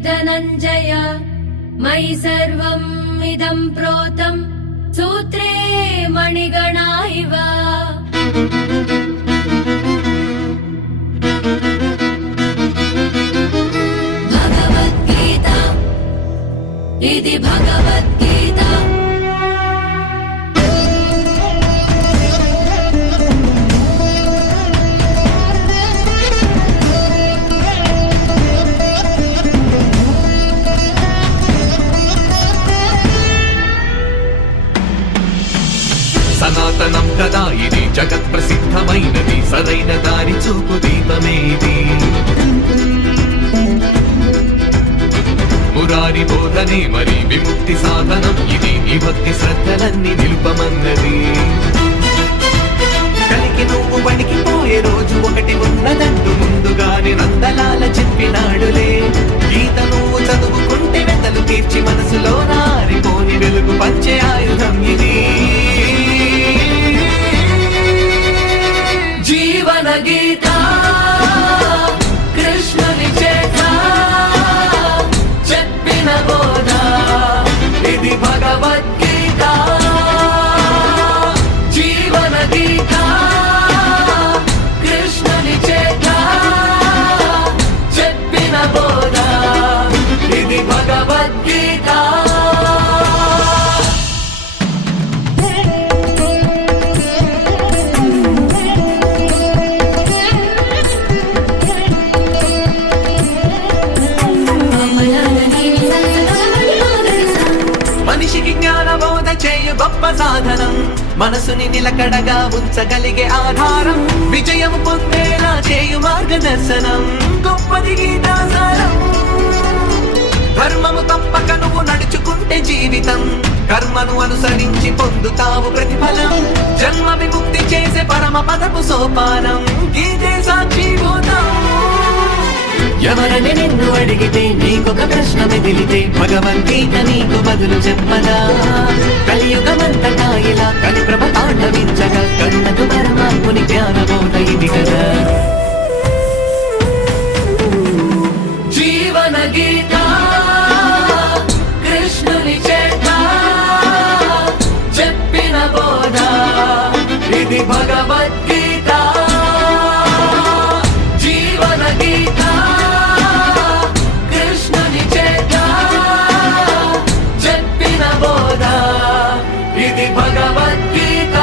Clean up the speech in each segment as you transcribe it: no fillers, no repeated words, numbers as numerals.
धनञ्जय मयि सर्वम् इदं प्रोतं सूत्रे मणिगणा इव भगवद्गीता इति भगवद्गीता సనాతనం కదా ఇది జగత్ ప్రసిద్ధమైనది సరైన దారి చూపు దీపమేది మురారి బోధనే మరి విముక్తి సాధనం ఇది నీ భక్తి శ్రద్ధలన్నీ నిలుపమన్నది కలికి నువ్వు వణికిపోయే రోజు ఒకటి ఉన్నదంటూ ముందుగానే నందలాల చెప్పినాడులే గీత నువ్వు చదువుకుంటే వెతలు తీర్చి మనసులో నారిపోని వెలుగు పంచే ఆయుధం ఇది జీవన గీత కృష్ణుని చేత చెప్పిన బోధ ఇది భగవద్గీత జీవన గీత కృష్ణుని చేత చెప్పిన బోధ ఇది భగవద్గీత మనిషికి జ్ఞానబోధ చేయు గొప్ప సాధనం మనసుని నిలకడగా ఉంచగలిగే ఆధారం విజయం పొందేలా చేయు మార్గదర్శనం గొప్పది గీతాసారం ధర్మము తప్పక నువ్వు నడుచుకుంటే జీవితం కర్మను అనుసరించి పొందుతావు ప్రతిఫలం జన్మ విముక్తి చేసే పరమ పదపు సోపానం గీతే సాక్షిభూతం ఎవరని నిన్ను అడిగితే నీకొక ప్రశ్న మిగిలితే భగవద్గీత నీకు బదులు చెప్పదా కలియుగమంతటా ఇలా కలిప్రభ తాండవించగా కన్నకు పరమాత్ముని జ్ఞానబోధ ఇది కదా జీవన గీత కృష్ణుని చేత చెప్పిన బోధ ఇది భగవద్గీత జీవన గీత కృష్ణుని చేత చెప్పిన బోధ ఇది భగవద్గీత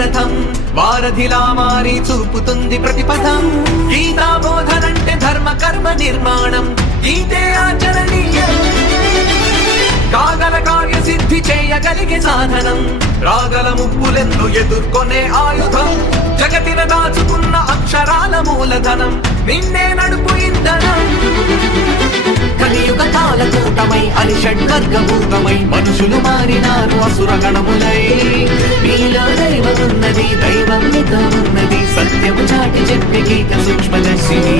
రథం వారధిలా మారి చూపుతుంది ప్రతిపథం గీతా బోధనంటే ధర్మ కర్మ నిర్మాణం గీతే ఆచరణీయం కాగల కార్య సిద్ధి చేయగలిగే సాధనం రాగల ముప్పులెన్ను ఎదుర్కొనే ఆయుధం జగతిన దాచుకున్న అక్షరాల మూలధనం నిన్నే నడుపు ఇంధనం కలియుగ కాలకూటమై అని షడ్వర్గభూతమై మనుషులు మారినారు అసుర గణములై మీలో దైవమున్నది దైవం మీతో ఉన్నది సత్యము చాటి చెప్పే గీత సూక్ష్మదర్శిని